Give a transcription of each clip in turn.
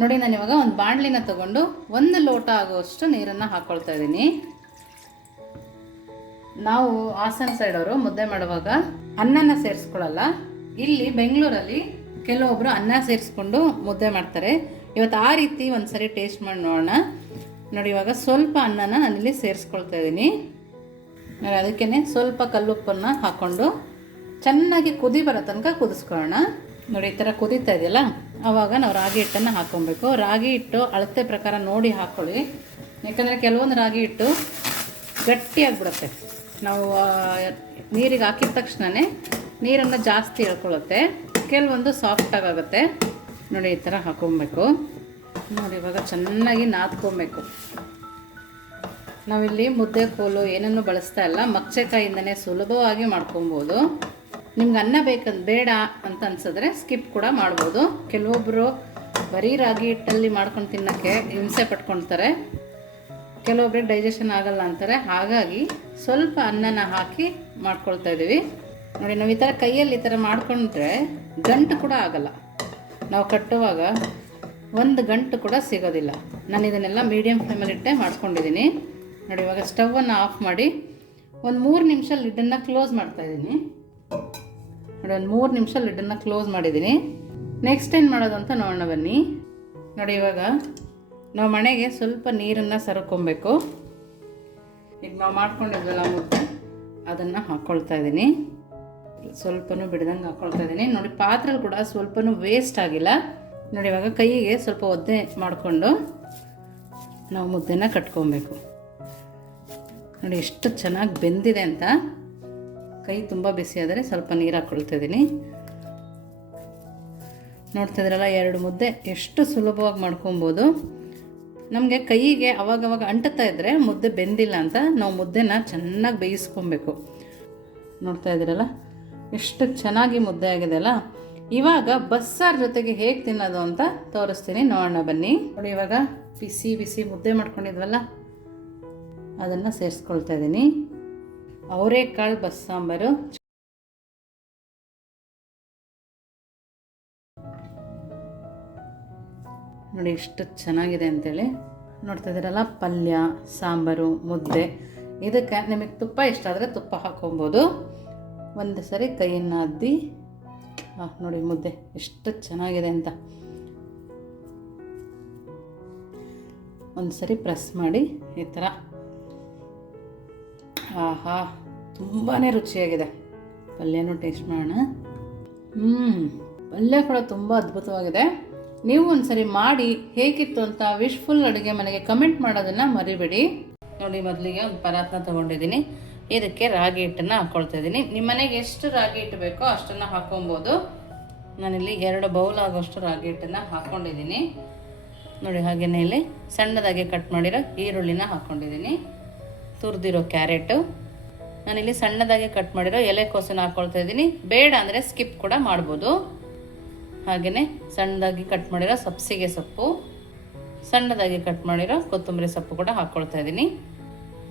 ನೋಡಿ ನಾನು ಇವಾಗ ಒಂದು ಬಾಣಲಿನ ತಗೊಂಡು 1 ಲೋಟ ಆಗುವಷ್ಟು ನೀರನ್ನು ಹಾಕ್ಕೊಳ್ತಾ ಇದ್ದೀನಿ. ನಾವು ಹಾಸನ ಸೈಡವರು ಮುದ್ದೆ ಮಾಡುವಾಗ ಅನ್ನನ ಸೇರಿಸ್ಕೊಳ್ಳಲ್ಲ. ಇಲ್ಲಿ ಬೆಂಗಳೂರಲ್ಲಿ ಕೆಲವೊಬ್ಬರು ಅನ್ನ ಸೇರಿಸ್ಕೊಂಡು ಮುದ್ದೆ ಮಾಡ್ತಾರೆ. ಇವತ್ತು ಆ ರೀತಿ ಒಂದು ಸರಿ ಟೇಸ್ಟ್ ಮಾಡಿ ನೋಡೋಣ. ನೋಡಿ ಇವಾಗ ಸ್ವಲ್ಪ ಅನ್ನನ ನಾನಿಲ್ಲಿ ಸೇರಿಸ್ಕೊಳ್ತಾ ಇದ್ದೀನಿ. ನೋಡಿ ಅದಕ್ಕೇ ಸ್ವಲ್ಪ ಕಲ್ಲುಪ್ಪನ್ನು ಹಾಕ್ಕೊಂಡು ಚೆನ್ನಾಗಿ ಕುದಿ ಬರೋ ತನಕ ಕುದಿಸ್ಕೊಳ್ಳೋಣ. ನೋಡಿ ಈ ಥರ ಕುದೀತಾ ಇದೆಯಲ್ಲ, ಆವಾಗ ನಾವು ರಾಗಿ ಹಿಟ್ಟನ್ನು ಹಾಕ್ಕೊಬೇಕು. ರಾಗಿ ಹಿಟ್ಟು ಅಳತೆ ಪ್ರಕಾರ ನೋಡಿ ಹಾಕ್ಕೊಳ್ಳಿ, ಯಾಕಂದರೆ ಕೆಲವೊಂದು ರಾಗಿ ಹಿಟ್ಟು ಗಟ್ಟಿಯಾಗಿಬಿಡುತ್ತೆ. ನಾವು ನೀರಿಗೆ ಹಾಕಿದ ತಕ್ಷಣವೇ ನೀರನ್ನು ಜಾಸ್ತಿ ಎಳ್ಕೊಳ್ಳುತ್ತೆ, ಕೆಲವೊಂದು ಸಾಫ್ಟಾಗುತ್ತೆ. ನೋಡಿ ಈ ಥರ ಹಾಕ್ಕೊಬೇಕು. ನೋಡಿ ಇವಾಗ ಚೆನ್ನಾಗಿ ನಾದ್ಕೊಬೇಕು. ನಾವಿಲ್ಲಿ ಮುದ್ದೆ ಕೋಲು ಏನನ್ನು ಬಳಸ್ತಾ ಇಲ್ಲ, ಮಚ್ಚೆಕಾಯಿಂದನೇ ಸುಲಭವಾಗಿ ಮಾಡ್ಕೊಬೋದು. ನಿಮ್ಗೆ ಅನ್ನ ಬೇಡ ಅಂತ ಅನ್ಸಿದ್ರೆ ಸ್ಕಿಪ್ ಕೂಡ ಮಾಡ್ಬೋದು. ಕೆಲವೊಬ್ಬರು ಬರೀ ರಾಗಿ ಹಿಟ್ಟಲ್ಲಿ ಮಾಡ್ಕೊಂಡು ತಿನ್ನೋಕ್ಕೆ ಹಿಂಸೆ ಪಟ್ಕೊಳ್ತಾರೆ, ಕೆಲವೊಬ್ಬರಿಗೆ ಡೈಜೆಷನ್ ಆಗಲ್ಲ ಅಂತಾರೆ. ಹಾಗಾಗಿ ಸ್ವಲ್ಪ ಅನ್ನನ ಹಾಕಿ ಮಾಡ್ಕೊಳ್ತಾ ಇದ್ದೀವಿ. ನೋಡಿ ನಾವು ಈ ಥರ ಕೈಯಲ್ಲಿ ಈ ಥರ ಮಾಡ್ಕೊಂಡ್ರೆ ಗಂಟು ಕೂಡ ಆಗಲ್ಲ. ನಾವು ಕಟ್ಟುವಾಗ ಒಂದು ಗಂಟು ಕೂಡ ಸಿಗೋದಿಲ್ಲ. ನಾನು ಇದನ್ನೆಲ್ಲ ಮೀಡಿಯಮ್ ಫ್ಲೇಮಲ್ಲಿಟ್ಟೆ ಮಾಡ್ಕೊಂಡಿದ್ದೀನಿ. ನೋಡಿ ಇವಾಗ ಸ್ಟವನ್ನು ಆಫ್ ಮಾಡಿ ಒಂದು 3 ನಿಮಿಷ ಲಿಡ್ಡನ್ನು ಕ್ಲೋಸ್ ಮಾಡ್ತಾಯಿದ್ದೀನಿ. ನೋಡಿ ಒಂದು 3 ನಿಮಿಷ ಲಿಡ್ಡನ್ನು ಕ್ಲೋಸ್ ಮಾಡಿದ್ದೀನಿ. ನೆಕ್ಸ್ಟ್ ಏನು ಮಾಡೋದು ಅಂತ ನೋಡೋಣ ಬನ್ನಿ. ನೋಡಿ ಇವಾಗ ನಾವು ಮಣೆಗೆ ಸ್ವಲ್ಪ ನೀರನ್ನು ಸರಕೊಬೇಕು. ಈಗ ನಾವು ಮಾಡ್ಕೊಂಡಿದ್ವಲ್ಲ ಮುದ್ದೆ, ಅದನ್ನು ಹಾಕ್ಕೊಳ್ತಾ ಇದ್ದೀನಿ. ಸ್ವಲ್ಪನೂ ಬಿಡ್ದಂಗೆ ಹಾಕ್ಕೊಳ್ತಾ ಇದ್ದೀನಿ. ನೋಡಿ ಪಾತ್ರೆ ಕೂಡ ಸ್ವಲ್ಪನೂ ವೇಸ್ಟ್ ಆಗಿಲ್ಲ. ನೋಡಿ ಇವಾಗ ಕೈಗೆ ಸ್ವಲ್ಪ ಒದ್ದೆ ಮಾಡಿಕೊಂಡು ನಾವು ಮುದ್ದೆನ ಕಟ್ಕೊಬೇಕು. ನೋಡಿ ಎಷ್ಟು ಚೆನ್ನಾಗಿ ಬೆಂದಿದೆ ಅಂತ. ಕೈ ತುಂಬ ಬಿಸಿ ಆದರೆ ಸ್ವಲ್ಪ ನೀರು ಹಾಕ್ಕೊಳ್ತಾ ಇದ್ದೀನಿ. ನೋಡ್ತಾ ಇದ್ರಲ್ಲ, 2 ಮುದ್ದೆ ಎಷ್ಟು ಸುಲಭವಾಗಿ ಮಾಡ್ಕೊಬೋದು. ನಮಗೆ ಕೈಗೆ ಅವಾಗವಾಗ ಅಂಟುತ್ತಾ ಇದ್ದರೆ ಮುದ್ದೆ ಬೆಂದಿಲ್ಲ ಅಂತ. ನಾವು ಮುದ್ದೆನ ಚೆನ್ನಾಗಿ ಬೇಯಿಸ್ಕೊಬೇಕು. ನೋಡ್ತಾ ಇದ್ದೀರಲ್ಲ ಎಷ್ಟು ಚೆನ್ನಾಗಿ ಮುದ್ದೆ ಆಗಿದೆ ಅಲ್ಲ. ಇವಾಗ ಬಸ್ಸಾರು ಜೊತೆಗೆ ಹೇಗೆ ತಿನ್ನೋದು ಅಂತ ತೋರಿಸ್ತೀನಿ, ನೋಡೋಣ ಬನ್ನಿ. ನೋಡಿ ಇವಾಗ ಬಿಸಿ ಬಿಸಿ ಮುದ್ದೆ ಮಾಡ್ಕೊಂಡಿದ್ವಲ್ಲ, ಅದನ್ನು ಸೇರಿಸ್ಕೊಳ್ತಾ ಇದ್ದೀನಿ. ಅವರೆಕಾಳು ಬಸ್ಸಾಂಬಾರು. ನೋಡಿ ಎಷ್ಟು ಚೆನ್ನಾಗಿದೆ ಅಂತೇಳಿ. ನೋಡ್ತಾ ಇದ್ದೀರಲ್ಲ, ಪಲ್ಯ, ಸಾಂಬಾರು, ಮುದ್ದೆ. ಇದಕ್ಕೆ ನಿಮಗೆ ತುಪ್ಪ ಇಷ್ಟ ಆದರೆ ತುಪ್ಪ ಹಾಕ್ಕೊಬೋದು. ಒಂದು ಸರಿ ಕೈಯನ್ನು ಅದ್ದಿ ನೋಡಿ ಮುದ್ದೆ ಎಷ್ಟು ಚೆನ್ನಾಗಿದೆ ಅಂತ ಒಂದು ಸರಿ ಪ್ರೆಸ್ ಮಾಡಿ ಈ ಥರ. ಆಹಾ, ತುಂಬಾ ರುಚಿಯಾಗಿದೆ. ಪಲ್ಯನೂ ಟೇಸ್ಟ್ ಮಾಡೋಣ. ಪಲ್ಯ ಕೂಡ ತುಂಬ ಅದ್ಭುತವಾಗಿದೆ. ನೀವು ಒಂದು ಸರಿ ಮಾಡಿ ಹೇಗಿತ್ತು ಅಂತ ವಿಶ್ಫುಲ್ ಅಡುಗೆ ಮನೆಗೆ ಕಮೆಂಟ್ ಮಾಡೋದನ್ನು ಮರಿಬೇಡಿ. ನೋಡಿ ಮೊದಲಿಗೆ ಒಂದು ಪರಾತ್ನ ತೊಗೊಂಡಿದ್ದೀನಿ. ಇದಕ್ಕೆ ರಾಗಿ ಹಿಟ್ಟನ್ನು ಹಾಕ್ಕೊಳ್ತಾ ಇದ್ದೀನಿ. ನಿಮ್ಮ ಮನೆಗೆ ಎಷ್ಟು ರಾಗಿ ಹಿಟ್ಟು ಬೇಕೋ ಅಷ್ಟನ್ನು ಹಾಕ್ಕೊಬೋದು. ನಾನಿಲ್ಲಿ 2 ಬೌಲ್ ಆಗೋಷ್ಟು ರಾಗಿ ಹಿಟ್ಟನ್ನು ಹಾಕ್ಕೊಂಡಿದ್ದೀನಿ. ನೋಡಿ ಹಾಗೆಯೇ ಇಲ್ಲಿ ಸಣ್ಣದಾಗಿ ಕಟ್ ಮಾಡಿರೋ ಈರುಳ್ಳಿನ ಹಾಕ್ಕೊಂಡಿದ್ದೀನಿ. ತುರಿದಿರೋ ಕ್ಯಾರೆಟು. ನಾನಿಲ್ಲಿ ಸಣ್ಣದಾಗಿ ಕಟ್ ಮಾಡಿರೋ ಎಲೆಕೋಸನ್ನು ಹಾಕ್ಕೊಳ್ತಾ ಇದ್ದೀನಿ. ಬೇಡ ಅಂದರೆ ಸ್ಕಿಪ್ ಕೂಡ ಮಾಡ್ಬೋದು. ಹಾಗೆಯೇ ಸಣ್ಣದಾಗಿ ಕಟ್ ಮಾಡಿರೋ ಸಬ್ಸಿಗೆ ಸೊಪ್ಪು, ಸಣ್ಣದಾಗಿ ಕಟ್ ಮಾಡಿರೋ ಕೊತ್ತಂಬರಿ ಸೊಪ್ಪು ಕೂಡ ಹಾಕ್ಕೊಳ್ತಾ ಇದ್ದೀನಿ.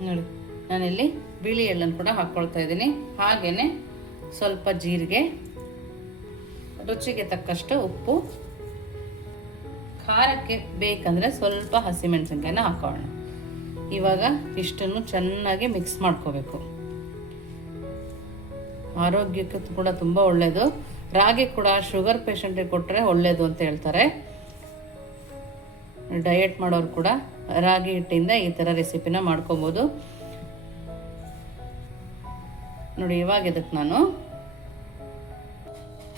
ನೋಡಿ ನಾನಿಲ್ಲಿ ಬಿಳಿ ಎಳ್ಳನ್ನು ಕೂಡ ಹಾಕ್ಕೊಳ್ತಾ ಇದ್ದೀನಿ. ಹಾಗೆಯೇ ಸ್ವಲ್ಪ ಜೀರಿಗೆ, ರುಚಿಗೆ ತಕ್ಕಷ್ಟು ಉಪ್ಪು, ಖಾರಕ್ಕೆ ಬೇಕಂದರೆ ಸ್ವಲ್ಪ ಹಸಿಮೆಣಸಿನ್ಕಾಯಿನ ಹಾಕೋಣ. ಇವಾಗ ಇಷ್ಟನ್ನು ಚೆನ್ನಾಗಿ ಮಿಕ್ಸ್ ಮಾಡ್ಕೋಬೇಕು. ಆರೋಗ್ಯಕ್ಕೆ ಕೂಡ ತುಂಬ ಒಳ್ಳೆಯದು. ರಾಗಿ ಕೂಡ ಶುಗರ್ ಪೇಷಂಟಿಗೆ ಕೊಟ್ಟರೆ ಒಳ್ಳೆಯದು ಅಂತ ಹೇಳ್ತಾರೆ. ಡಯಟ್ ಮಾಡೋರು ಕೂಡ ರಾಗಿ ಹಿಟ್ಟಿಂದ ಈ ಥರ ರೆಸಿಪಿನ ಮಾಡ್ಕೊಬೋದು. ನೋಡಿ ಇವಾಗ ಇದಕ್ಕೆ ನಾನು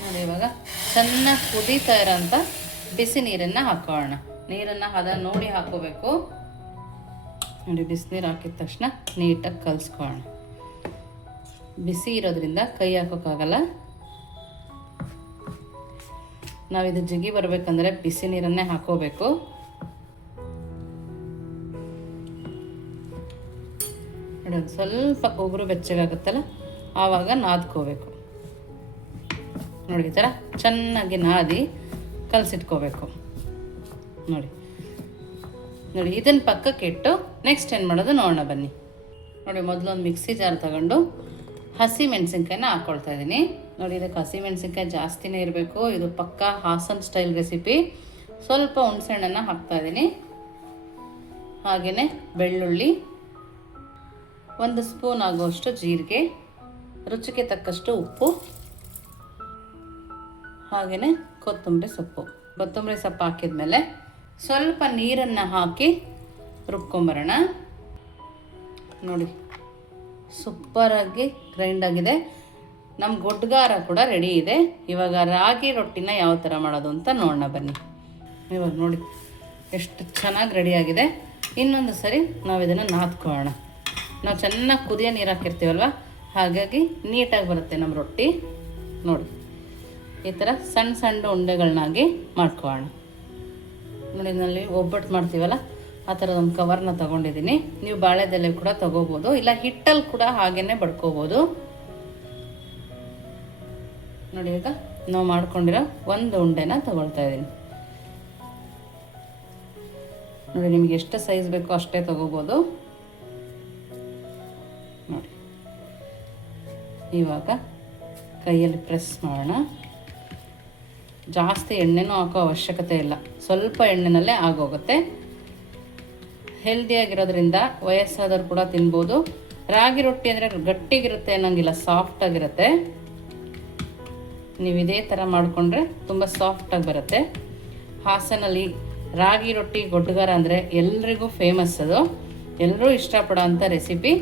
ನೋಡಿ ಇವಾಗ ಚೆನ್ನಾಗಿ ಕುದೀತಾ ಇರೋಂಥ ಬಿಸಿ ನೀರನ್ನು ಹಾಕೋಣ. ನೀರನ್ನು ಹದ ನೋಡಿ ಹಾಕೋಬೇಕು. ನೋಡಿ ಬಿಸಿನೀರು ಹಾಕಿದ ತಕ್ಷಣ ನೀಟಾಗಿ ಕಲಿಸ್ಕೊಳ್ಳೋಣ. ಬಿಸಿ ಇರೋದ್ರಿಂದ ಕೈ ಹಾಕೋಕ್ಕಾಗಲ್ಲ. ನಾವಿದು ಜಿಗಿ ಬರಬೇಕಂದ್ರೆ ಬಿಸಿ ನೀರನ್ನೇ ಹಾಕೋಬೇಕು. ನೋಡಿ ಒಂದು ಸ್ವಲ್ಪ ಉಗುರು ಬೆಚ್ಚಗಾಗುತ್ತಲ್ಲ, ಆವಾಗ ನಾದ್ಕೋಬೇಕು. ನೋಡಿ ಈ ಥರ ಚೆನ್ನಾಗಿ ನಾದಿ ಕಲಸಿಟ್ಕೋಬೇಕು. ನೋಡಿ ನೋಡಿ ಇದನ್ನು ಪಕ್ಕಕ್ಕೆ ಇಟ್ಟು ನೆಕ್ಸ್ಟ್ ಏನು ಮಾಡೋದು ನೋಡೋಣ ಬನ್ನಿ. ನೋಡಿ ಮೊದಲು ಒಂದು ಮಿಕ್ಸಿ ಜಾರ್ ತಗೊಂಡು ಹಸಿ ಮೆಣಸಿನ್ಕಾಯಿನ ಹಾಕ್ಕೊಳ್ತಾ ಇದ್ದೀನಿ. ನೋಡಿ ಇದಕ್ಕೆ ಹಸಿ ಮೆಣಸಿನ್ಕಾಯಿ ಜಾಸ್ತಿನೇ ಇರಬೇಕು. ಇದು ಪಕ್ಕಾ ಹಾಸನ್ ಸ್ಟೈಲ್ ರೆಸಿಪಿ. ಸ್ವಲ್ಪ ಹುಣಸೆಹಣ್ಣನ್ನು ಹಾಕ್ತಾಯಿದ್ದೀನಿ. ಹಾಗೆಯೇ ಬೆಳ್ಳುಳ್ಳಿ, 1 ಸ್ಪೂನ್ ಆಗುವಷ್ಟು ಜೀರಿಗೆ, ರುಚಿಗೆ ತಕ್ಕಷ್ಟು ಉಪ್ಪು, ಹಾಗೆಯೇ ಕೊತ್ತಂಬರಿ ಸೊಪ್ಪು ಹಾಕಿದ್ಮೇಲೆ ಸ್ವಲ್ಪ ನೀರನ್ನು ಹಾಕಿ ರುಬ್ಕೊಂಬರೋಣ. ನೋಡಿ, ಸೂಪರಾಗಿ ಗ್ರೈಂಡ್ ಆಗಿದೆ. ನಮ್ಮ ಗೊಡ್ಗಾರ ಕೂಡ ರೆಡಿ ಇದೆ. ಇವಾಗ ರಾಗಿ ರೊಟ್ಟಿನ ಯಾವ ಥರ ಮಾಡೋದು ಅಂತ ನೋಡೋಣ ಬನ್ನಿ. ಇವಾಗ ನೋಡಿ ಎಷ್ಟು ಚೆನ್ನಾಗಿ ರೆಡಿಯಾಗಿದೆ. ಇನ್ನೊಂದು ಸರಿ ನಾವು ಇದನ್ನು ನಾದ್ಕೊಳ್ಳೋಣ. ನಾವು ಚೆನ್ನಾಗಿ ಕುದಿಯೋ ನೀರು ಹಾಕಿರ್ತೀವಲ್ವ, ಹಾಗಾಗಿ ನೀಟಾಗಿ ಬರುತ್ತೆ ನಮ್ಮ ರೊಟ್ಟಿ. ನೋಡಿ, ಈ ಥರ ಸಣ್ಣ ಸಣ್ಣ ಉಂಡೆಗಳನ್ನಾಗಿ ಮಾಡ್ಕೊಳ್ಳೋಣ. ನೋಡಿ, ಇದರಲ್ಲಿ ಒಬ್ಬಟ್ಟು ಮಾಡ್ತೀವಲ್ಲ ಆ ಥರದ ಒಂದು ಕವರ್ನ ತೊಗೊಂಡಿದ್ದೀನಿ. ನೀವು ಬಾಳೆದೆಲೆ ಕೂಡ ತೊಗೋಬೋದು, ಇಲ್ಲ ಹಿಟ್ಟಲ್ಲಿ ಕೂಡ ಹಾಗೇ ಬಡ್ಕೋಬೋದು. ನೋಡಿ, ಈಗ ನಾವು ಮಾಡ್ಕೊಂಡಿರೋ ಒಂದು ಉಂಡೆನ ತೊಗೊಳ್ತಾ ಇದ್ದೀನಿ. ನೋಡಿ, ನಿಮಗೆ ಎಷ್ಟು ಸೈಜ್ ಬೇಕೋ ಅಷ್ಟೇ ತೊಗೋಬೋದು. ನೋಡಿ, ಇವಾಗ ಕೈಯಲ್ಲಿ ಪ್ರೆಸ್ ಮಾಡೋಣ. ಜಾಸ್ತಿ ಎಣ್ಣೆನೂ ಹಾಕೋ ಅವಶ್ಯಕತೆ ಇಲ್ಲ, ಸ್ವಲ್ಪ ಎಣ್ಣೆನಲ್ಲೇ ಆಗೋಗುತ್ತೆ. ಹೆಲ್ದಿಯಾಗಿರೋದ್ರಿಂದ ವಯಸ್ಸಾದವ್ರು ಕೂಡ ತಿನ್ಬೋದು. ರಾಗಿ ರೊಟ್ಟಿ ಅಂದರೆ ಗಟ್ಟಿಗಿರುತ್ತೆ ಅನ್ನೋಂಗಿಲ್ಲ, ಸಾಫ್ಟಾಗಿರುತ್ತೆ. ನೀವು ಇದೇ ಥರ ಮಾಡಿಕೊಂಡ್ರೆ ತುಂಬ ಸಾಫ್ಟಾಗಿ ಬರುತ್ತೆ. ಹಾಸನಲ್ಲಿ ರಾಗಿ ರೊಟ್ಟಿ ಗೊಡ್ಗಾರ ಅಂದರೆ ಎಲ್ರಿಗೂ ಫೇಮಸ್. ಅದು ಎಲ್ಲರೂ ಇಷ್ಟಪಡೋ ಅಂಥ ರೆಸಿಪಿ.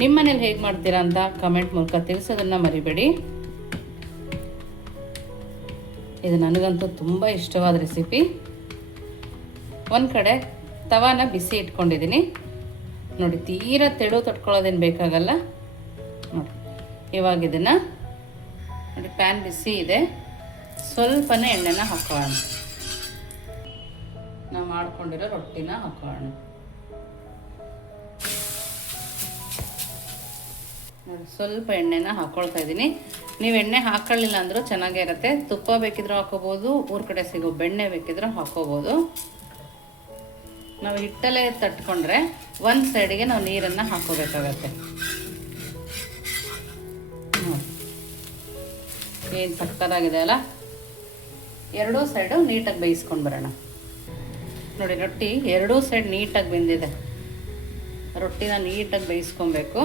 ನಿಮ್ಮ ಮನೇಲಿ ಹೇಗೆ ಮಾಡ್ತೀರಾ ಅಂತ ಕಮೆಂಟ್ ಮೂಲಕ ತಿಳಿಸೋದನ್ನು ಮರಿಬೇಡಿ. ಇದು ನನಗಂತೂ ತುಂಬ ಇಷ್ಟವಾದ ರೆಸಿಪಿ. ಒಂದು ಕಡೆ ತವಾನ ಬಿಸಿ ಇಟ್ಕೊಂಡಿದ್ದೀನಿ. ನೋಡಿ, ತೀರಾ ತೆಳು ತೊಟ್ಕೊಳ್ಳೋದೇನು ಬೇಕಾಗಲ್ಲ. ನೋಡಿ, ಇವಾಗ ಇದನ್ನು ನೋಡಿ, ಪ್ಯಾನ್ ಬಿಸಿ ಇದೆ. ಸ್ವಲ್ಪನೇ ಎಣ್ಣೆನ ಹಾಕೋಣ. ನಾವು ಮಾಡ್ಕೊಂಡಿರೋ ರೊಟ್ಟಿನ ಹಾಕೋಣ. ನೋಡಿ, ಸ್ವಲ್ಪ ಎಣ್ಣೆನ ಹಾಕ್ಕೊಳ್ತಾ ಇದ್ದೀನಿ. ನೀವು ಎಣ್ಣೆ ಹಾಕೊಳ್ಳಿಲ್ಲ ಅಂದರೂ ಚೆನ್ನಾಗೇ ಇರುತ್ತೆ. ತುಪ್ಪ ಬೇಕಿದ್ರೂ ಹಾಕೋಬೋದು, ಊರ ಕಡೆ ಸಿಗೋ ಬೆಣ್ಣೆ ಬೇಕಿದ್ರೂ ಹಾಕೋಬೋದು. ನಾವು ಹಿಟ್ಟಲ್ಲೇ ತಟ್ಕೊಂಡ್ರೆ ಒಂದು ಸೈಡಿಗೆ ನಾವು ನೀರನ್ನು ಹಾಕೋಬೇಕಾಗತ್ತೆ. ಏನು ಸಕ್ಕತ್ತಾಗಿದೆ ಅಲ್ಲ. ಎರಡೂ ಸೈಡು ನೀಟಾಗಿ ಬೇಯಿಸ್ಕೊಂಡು ಬರೋಣ. ನೋಡಿ, ರೊಟ್ಟಿ ಎರಡೂ ಸೈಡ್ ನೀಟಾಗಿ ಬೆಂದಿದೆ. ರೊಟ್ಟಿನ ನೀಟಾಗಿ ಬೇಯಿಸ್ಕೊಬೇಕು.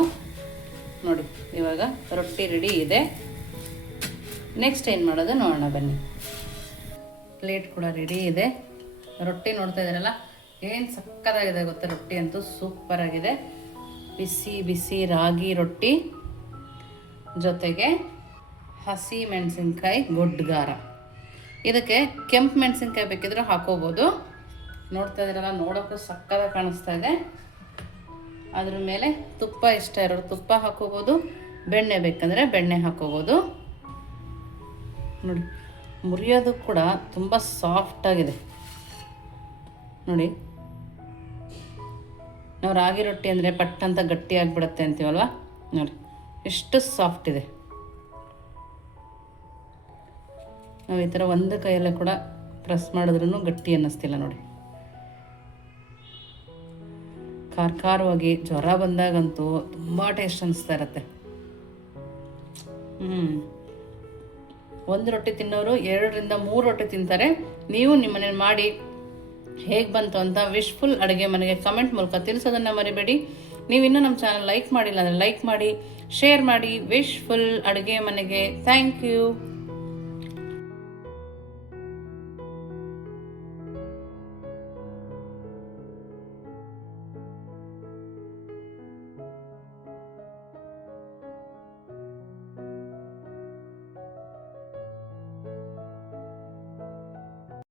ನೋಡಿ, ಇವಾಗ ರೊಟ್ಟಿ ರೆಡಿ ಇದೆ. ನೆಕ್ಸ್ಟ್ ಏನು ಮಾಡೋದು ನೋಡೋಣ ಬನ್ನಿ. ಪ್ಲೇಟ್ ಕೂಡ ರೆಡಿ ಇದೆ. ರೊಟ್ಟಿ ನೋಡ್ತಾ ಇದ್ದೀರಲ್ಲ, ಏನು ಸಕ್ಕತ್ತಾಗಿದೆ ಗೊತ್ತಾ. ರೊಟ್ಟಿ ಅಂತೂ ಸೂಪರಾಗಿದೆ. ಬಿಸಿ ಬಿಸಿ ರಾಗಿ ರೊಟ್ಟಿ ಜೊತೆಗೆ ಹಸಿ ಮೆಣಸಿನ್ಕಾಯಿ ಗೊಡ್ಗಾರ. ಇದಕ್ಕೆ ಕೆಂಪು ಮೆಣಸಿನ್ಕಾಯಿ ಬೇಕಿದ್ರೂ ಹಾಕೋಬೋದು. ನೋಡ್ತಾ ಇದ್ದೀರಲ್ಲ, ನೋಡೋಕ್ಕೂ ಸಕ್ಕತ್ತಾಗಿ ಕಾಣಿಸ್ತಾ ಇದೆ. ಅದ್ರ ಮೇಲೆ ತುಪ್ಪ ಇಷ್ಟ ಇರೋರು ತುಪ್ಪ ಹಾಕೋಬೋದು, ಬೆಣ್ಣೆ ಬೇಕಂದರೆ ಬೆಣ್ಣೆ ಹಾಕೋಬೋದು. ನೋಡಿ, ಮುರಿಯೋದು ಕೂಡ ತುಂಬ ಸಾಫ್ಟಾಗಿದೆ. ನೋಡಿ, ನಾವು ರಾಗಿ ರೊಟ್ಟಿ ಅಂದರೆ ಪಟ್ಟಂತ ಗಟ್ಟಿಯಾಗಿಬಿಡುತ್ತೆ ಅಂತೀವಲ್ವ. ನೋಡಿ, ಎಷ್ಟು ಸಾಫ್ಟ್ ಇದೆ. ನಾವು ಈ ಥರ ಒಂದು ಕೈಯಲ್ಲೇ ಕೂಡ ಪ್ರೆಸ್ ಮಾಡಿದ್ರೂ ಗಟ್ಟಿ ಅನ್ನಿಸ್ತಿಲ್ಲ. ನೋಡಿ, ಖಾರವಾಗಿ ಜ್ವರ ಬಂದಾಗಂತೂ ತುಂಬ ಟೇಸ್ಟ್ ಅನ್ನಿಸ್ತಾ ಇರುತ್ತೆ. ಒಂದು ರೊಟ್ಟಿ ತಿನ್ನೋರು 2 ರಿಂದ 3 ರೊಟ್ಟಿ ತಿಂತಾರೆ. ನೀವು ನಿಮ್ಮ ಮನೇಲಿ ಮಾಡಿ ಹೇಗೆ ಬಂತು ಅಂತ ವಿಶ್ಫುಲ್ ಅಡುಗೆ ಮನೆಗೆ ಕಮೆಂಟ್ ಮೂಲಕ ತಿಳಿಸೋದನ್ನು ಮರಿಬೇಡಿ. ನೀವು ಇನ್ನೂ ನಮ್ಮ ಚಾನಲ್ ಲೈಕ್ ಮಾಡಿಲ್ಲ ಅಂದರೆ ಲೈಕ್ ಮಾಡಿ, ಶೇರ್ ಮಾಡಿ. ವಿಶ್ಫುಲ್ ಅಡುಗೆ ಮನೆಗೆ ಥ್ಯಾಂಕ್ ಯು.